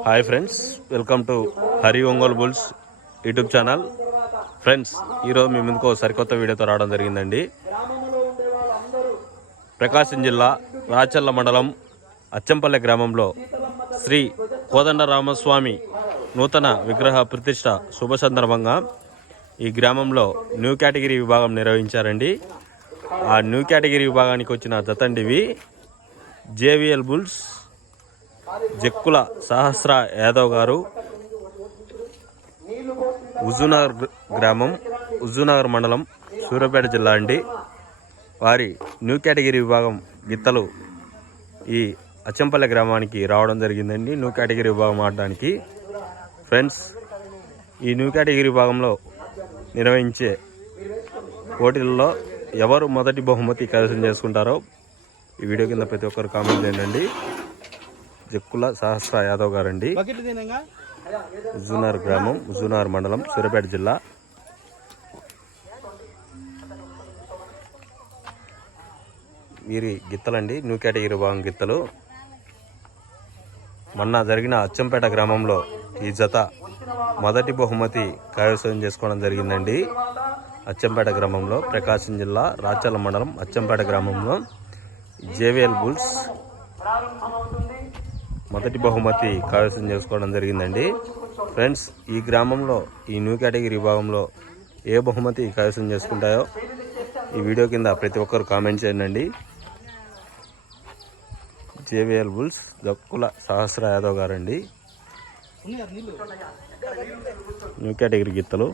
Hi friends, welcome to Hari Ongole bulls YouTube channel. Friends, ఈరోజు మీ ముందుకు సరికొత్త వీడియోతో రావడం జరిగిందండి. ప్రకాశం జిల్లా రాచర్ల మండలం అచ్చంపల్లె గ్రామంలో శ్రీ కోదండరామస్వామి నూతన విగ్రహ ప్రతిష్ట శుభ సందర్భంగా ఈ గ్రామంలో న్యూ కేటగిరీ విభాగం నిర్వహించారండి. ఆ న్యూ కేటగిరీ విభాగానికి వచ్చిన జతండివి జేవిఎల్ బుల్స్ జక్కుల సహస్ర యాదవ్ గారు, హుజూర్నగర్ గ్రామం, హుజూర్నగర్ మండలం, సూర్యాపేట జిల్లా అండి. వారి న్యూ కేటగిరీ విభాగం గిత్తలు ఈ అచ్చంపల్లె గ్రామానికి రావడం జరిగిందండి. న్యూ కేటగిరీ విభాగం ఆడడానికి. ఫ్రెండ్స్, ఈ న్యూ కేటగిరీ విభాగంలో నిర్వహించే పోటీలలో ఎవరు మొదటి బహుమతి కైవసం చేసుకుంటారో ఈ వీడియో కింద ప్రతి ఒక్కరు కామెంట్ చేయండి. జక్కుల సహస్ర యాదవ్ గారండి, హుజూర్నగర్ గ్రామం, హుజూర్నగర్ మండలం, సూర్యాపేట జిల్లా. వీరి గిత్తలండి న్యూ కేటగిరీ విభాగం గిత్తలు. మొన్న జరిగిన అచ్చంపేట గ్రామంలో ఈ జత మొదటి బహుమతి కైవసం చేసుకోవడం జరిగిందండి. అచ్చంపేట గ్రామంలో, ప్రకాశం జిల్లా రాచర్ల మండలం అచ్చంపేట గ్రామంలో జేవిఎల్ బుల్స్ మొదటి బహుమతి కైవసం చేసుకోవడం జరిగిందండి. ఫ్రెండ్స్, ఈ గ్రామంలో ఈ న్యూ కేటగిరీ విభాగంలో ఏ బహుమతి కైవసం చేసుకుంటాయో ఈ వీడియో కింద ప్రతి ఒక్కరు కామెంట్ చేయండి. జేవిఎల్ బుల్స్ జక్కుల సహస్ర యాదవ్ గారండి, న్యూ కేటగిరీ గిత్తలు.